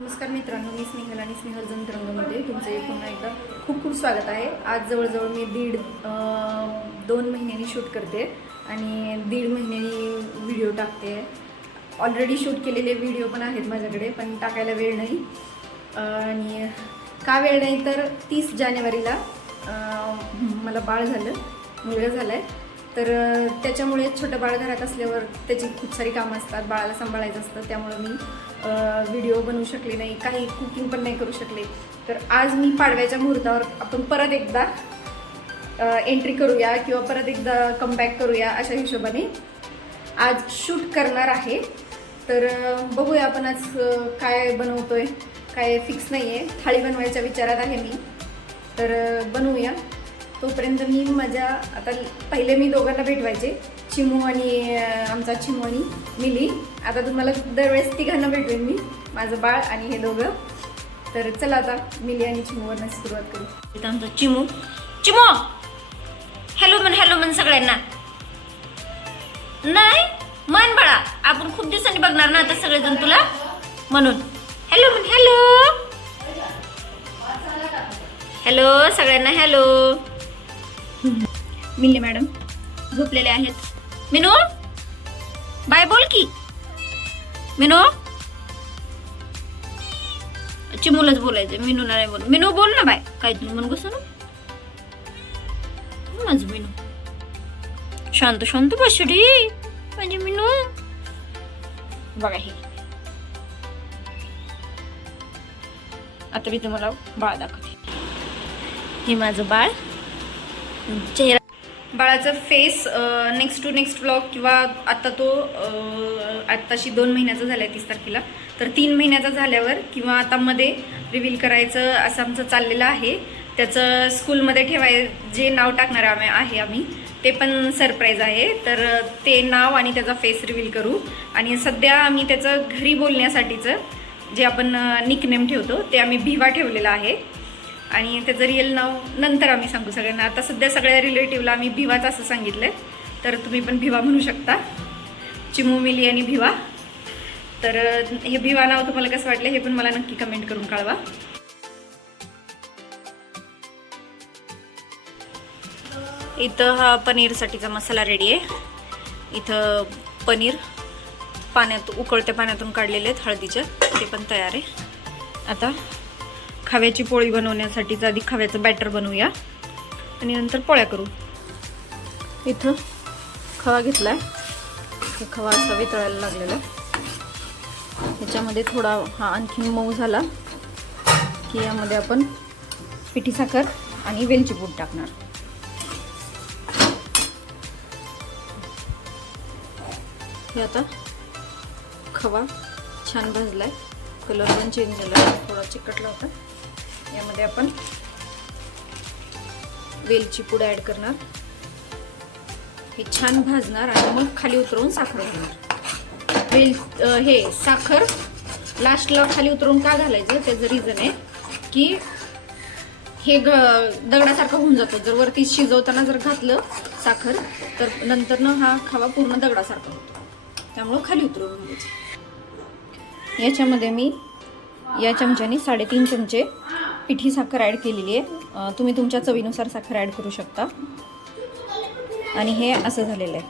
नमस्कार मित्रांनो, मी स्नेहल आणि स्नेहल जंतरंगमध्ये तुमचे पुन्हा एकदा खूप खूप स्वागत आहे. आज जवळजवळ मी 2 महिन्यांनी शूट करते आणि 1.5 महिन्यांनी व्हिडिओ टाकते. ऑलरेडी शूट केलेले व्हिडिओ पण आहेत माझ्याकडे, पण टाकायला वेळ नाही. आणि का वेळ नाही तर 30 जानेवारीला मला बाळ झालं, मुलगा झाला आहे. तर त्याच्यामुळे छोटं बाळ घरात असल्यावर त्याची खूप सारी कामं असतात, बाळाला सांभाळायचं असतं. त्यामुळं मी व्हिडिओ बनवू शकले नाही, काही कुकिंग पण नाही करू शकले. तर आज मी पाडव्याच्या मुहूर्तावर आपण परत एकदा एंट्री करूया किंवा परत एकदा कमबॅक करूया अशा हिशोबाने आज शूट करणार आहे. तर बघूया आपण आज काय बनवतोय, काय फिक्स नाही आहे. थाळी बनवायच्या विचारात आहे मी, तर बनवूया. तोपर्यंत मी आता पहिले मी दोघांना भेटवायचे, चिमू आणि आमचा चिमू आणि मिली. आता तुम्हाला दरवेळेस तिघांना भेटवेन मी, माझं बाळ आणि हे दोघं. तर चला आता मिली आणि चिमूवरनं सुरुवात करू. इथं आमचं चिमू हॅलो म्हण सगळ्यांना. नाही मन बाळा, आपण खूप दिवसांनी बघणार ना आता सगळेजण तुला, म्हणून हॅलो म्हण. हॅलो सगळ्यांना हॅलो. मिली मॅडम झोपलेले आहेत. मिनू बाय बोल की. मिनू चिमूलाच बोलायचं, मिनू नाही बोल. मिनू बोल ना बाय. काय तू म्हण कसं ना माझं मिनू शांत शांत बसडी म्हणजे मिनू. बघा हे आता मी तुम्हाला बाळ दाखवते. हे माझं बाळ. चेहरा बाळाचा face next to next vlog किंवा आता तो आत्ताशी 2 महिन्याचा झाला आहे 30 तारखेला, तर 3 महिन्याचा झाल्यावर किंवा आता मध्ये रिव्हील करायचं असं आमचं चाललेलं आहे. त्याचं स्कूलमध्ये जे नाव टाकणार आम्ही ते पण सरप्राईज आहे. तर ते नाव आणि त्याचा फेस रिव्हील करू. आणि सध्या आम्ही त्याचं घरी बोलण्यासाठीचं जे आपण निकनेम ठेवतो ते आम्ही भिवा ठेवलेलं आहे. आणि त्याचं रिअल नाव नंतर आम्ही सांगू सगळ्यांना. आता सध्या सगळ्या रिलेटिव्हला आम्ही भिवाच असं सांगितलं आहे, तर तुम्ही पण भिवा म्हणू शकता. चिमू, मिली आणि भिवा. तर हे भिवा नाव तुम्हाला कसं वाटलं हे पण मला नक्की कमेंट करून कळवा. इथं हा पनीरसाठीचा मसाला रेडी आहे. इथं पनीर उकळत्या पाण्यातून काढलेले आहेत हळदीच्या, ते पण तयार आहे. आता खव्याची पोळी बनवण्यासाठीचं आधी खव्याचं बॅटर बनवूया आणि नंतर पोळ्या करू. इथं खवा घेतला आहे, खवा असा वितळायला लागलेला आहे. ह्याच्यामध्ये थोडा हा आणखी मऊ झाला की यामध्ये आपण पिठी साखर आणि वेलची पूड टाकणार. हे आता खवा छान भाजलाय, कलर पण चेंज झाला, थोडा चिकटला होता. यामध्ये आपण वेलची पूड ॲड करणार. हे छान भाजणार आणि मग खाली उतरवून साखर घालणार. हे साखर लास्टला खाली उतरवून का घालायचं त्याचं रिझन आहे की हे दगडासारखं होऊन जातं. जर वरती शिजवताना जर घातलं साखर तर नंतर हा खवा पूर्ण दगडासारखा होतो, त्यामुळं खाली उतरवून घ्यायचं. याच्यामध्ये मी या चमच्याने 3.5 चमचे पिठी साखर ॲड केलेली आहे. तुम्ही तुमच्या चवीनुसार साखर ॲड करू शकता. आणि हे असं झालेलं आहे.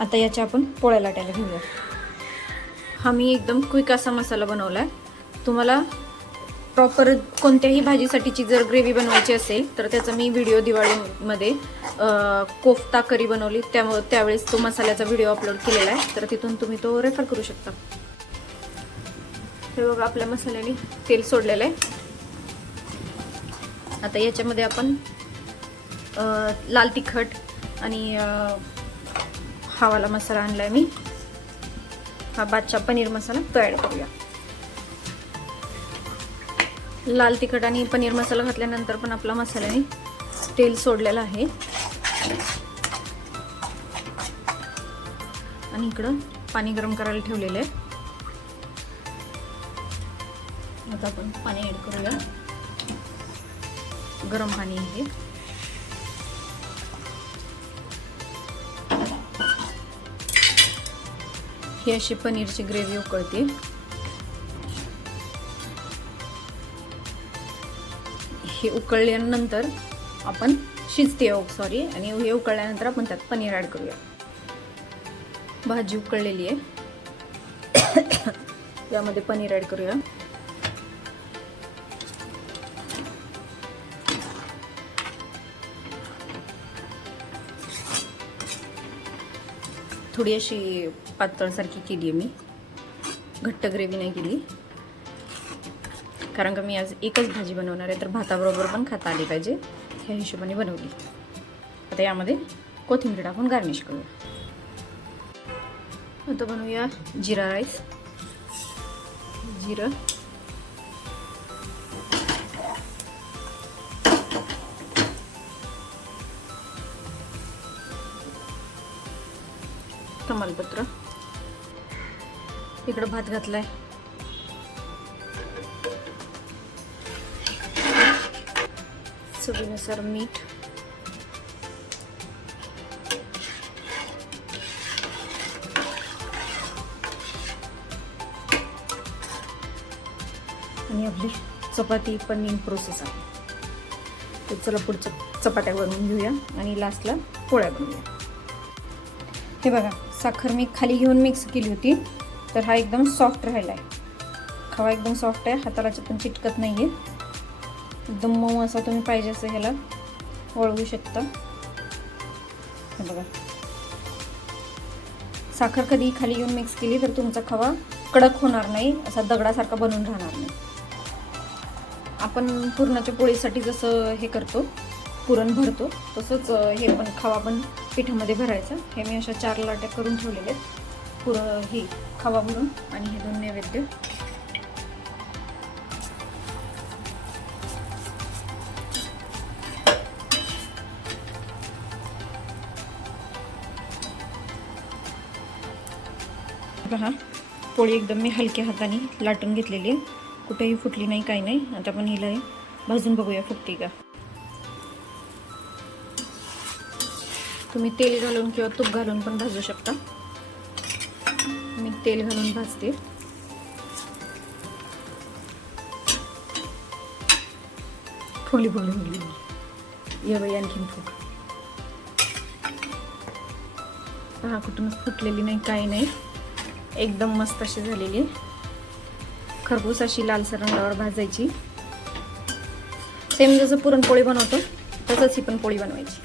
आता याच्या आपण पोळ्या लाटायला घेऊया. हा मी एकदम क्विक असा मसाला बनवला आहे. तुम्हाला प्रॉपर कोणत्याही भाजीसाठीची जर ग्रेव्ही बनवायची असेल तर त्याचा मी व्हिडिओ दिवाळीमध्ये कोफ्ता करी बनवली, त्यावेळेस तो मसाल्याचा व्हिडिओ अपलोड केलेला आहे, तर तिथून तुम्ही तो रेफर करू शकता. हे बघा आपल्या मसाल्याने तेल सोडलेलं आहे. आता याच्यामध्ये आपण लाल तिखट आणि हा वाला मसाला आणलाय मी, हा बादशाह पनीर मसाला, तो ॲड करूया. लाल तिखट आणि पनीर मसाला घातल्यानंतर पण आपला मसाल्याने तेल सोडलेलं आहे. आणि इकडं पाणी गरम करायला ठेवलेलं आहे. आता आपण पाणी ॲड करूया. गरम पाणी आहे. ही अशी पनीरची ग्रेव्ही उकळते. हे उकळल्यानंतर आपण शिजते सॉरी आणि हे उकळल्यानंतर आपण त्यात पनीर ॲड करूया. भाजी उकळलेली आहे, यामध्ये पनीर ॲड करूया. थोडी अशी पातळसारखी केली आहे मी, घट्ट ग्रेव्ही नाही केली, कारण का मी आज एकच भाजी बनवणार आहे, तर भाताबरोबर पण खाता आली पाहिजे ह्या हिशोबाने बनवली. आता यामध्ये कोथिंबीर टाकून गार्निश करूया. आता बनवूया जिरा राईस. जिरं, तमालपत्र, इकडं भात घातलाय, चवीनुसार मीठ, आणि आपली चपाती पण मेन प्रोसेस आहे. तर चला पुढचं चपात्या बनवून घेऊया आणि लास्टला पोळ्या बनवूया. हे बघा, साखर मी खाली घेऊन मिक्स केली होती, तर हा एकदम सॉफ्ट राहिला आहे. खवा एकदम सॉफ्ट आहे, हाताला पण चिटकत नाही आहे. एकदम मऊ असा तुम्ही पाहिजे असं ह्याला वळवू शकता. हे बघा, साखर कधी खाली घेऊन मिक्स केली तर तुमचा खवा कडक होणार नाही, असा दगडासारखा बनून राहणार नाही. आपण पुरणाच्या पोळीसाठी जसं हे करतो, पुरण भरतो, तसंच हे पण खवा पण पिठामध्ये भरायचा. हे मी अशा 4 लाट्या करून ठेवलेले आहेत, हे खवा भरून आणि हे 2 नैवेद्य. पहा, पोळी एकदम मी हलक्या हाताने लाटून घेतलेली आहे, कुठेही फुटली नाही, काही नाही. आता आपण हिला भाजून बघूया फुटती का. तुम्ही तेल घालून किंवा तूप घालून पण भाजू शकता. मी तेल घालून भाजते. फुगली फुगली फुगली या बाई, आणखीन फुग. पहा, कुठूनच फुटलेली नाही, काही नाही, एकदम मस्त अशी झालेली. खरपूस अशी लालसर रंगावर भाजायची. सेम जसं पुरणपोळी बनवतो तसंच ही पण पोळी बनवायची.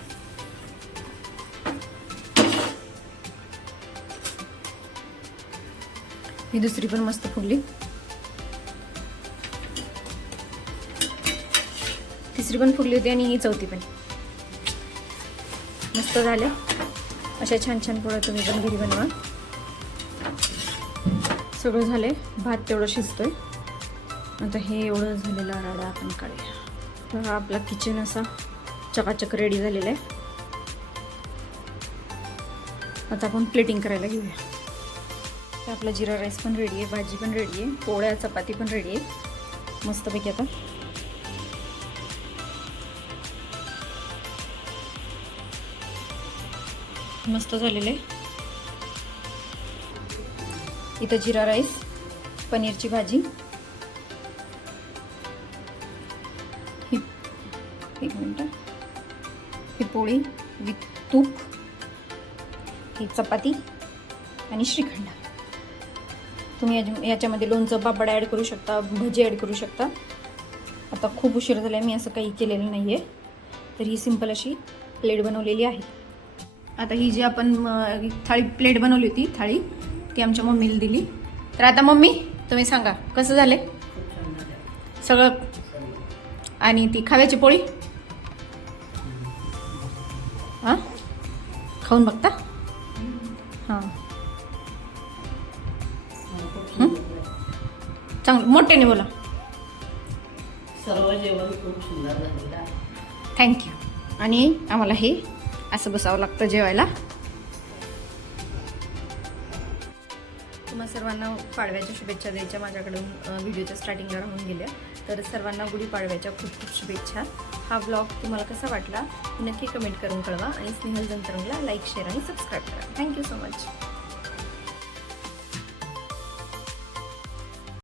ही दुसरी पण मस्त फुगली, तिसरी पण फुगली होती आणि ही चौथी पण मस्त झाल्या. अशा छान छान पोळ्या तुम्ही पण घरी बनवा. सगळं झालंय, भात तेवढं शिजतोय. आता हे एवढं झालेला राडा आपण काढूया. तर हा आपला किचन असा चकाचक रेडी झालेला आहे. आता आपण प्लेटिंग करायला घेऊया. तर आपला जिरा राईस पण रेडी आहे, भाजी पण रेडी आहे, पोळ्या चपाती पण रेडी आहे मस्तपैकी. आता मस्त झालेलं आहे. इथं जिरा राईस, पनीरची भाजी, एक मिनट, ही पोळी विथ तूप, ही चपाती आणि श्रीखंड. तुम्ही याच्यामध्ये लोणचं, पापड ॲड करू शकता, भजी ॲड करू शकता. आता खूप उशीर झाला आहे, मी असं काही केलेलं नाही आहे, तर ही सिंपल अशी प्लेट बनवलेली आहे. आता ही जी आपण थाळी प्लेट बनवली होती, थाळी ती आमच्या मम्मीला दिली. तर आता मम्मी तुम्ही सांगा कसं झाले सगळं. आणि ती खव्याची पोळी हां खाऊन बघता. हां चांगलं मोठ्याने बोला. सर्व जेवण खूप सुंदर झालेलं आहे. थँक्यू. आणि आम्हाला हे असं बसावं लागतं जेवायला. तुम्हा सर्वांना पाडव्याच्या शुभेच्छा द्यायच्या माझ्याकडून व्हिडिओच्या स्टार्टिंगला राहून गेल्या. तर सर्वांना गुढीपाडव्याच्या खूप खूप शुभेच्छा. हा व्लॉग तुम्हाला कसा वाटला नक्की कमेंट करून कळवा आणि स्नेहल जंतरंगला लाईक, शेअर आणि सबस्क्राईब करा. Thank you so much.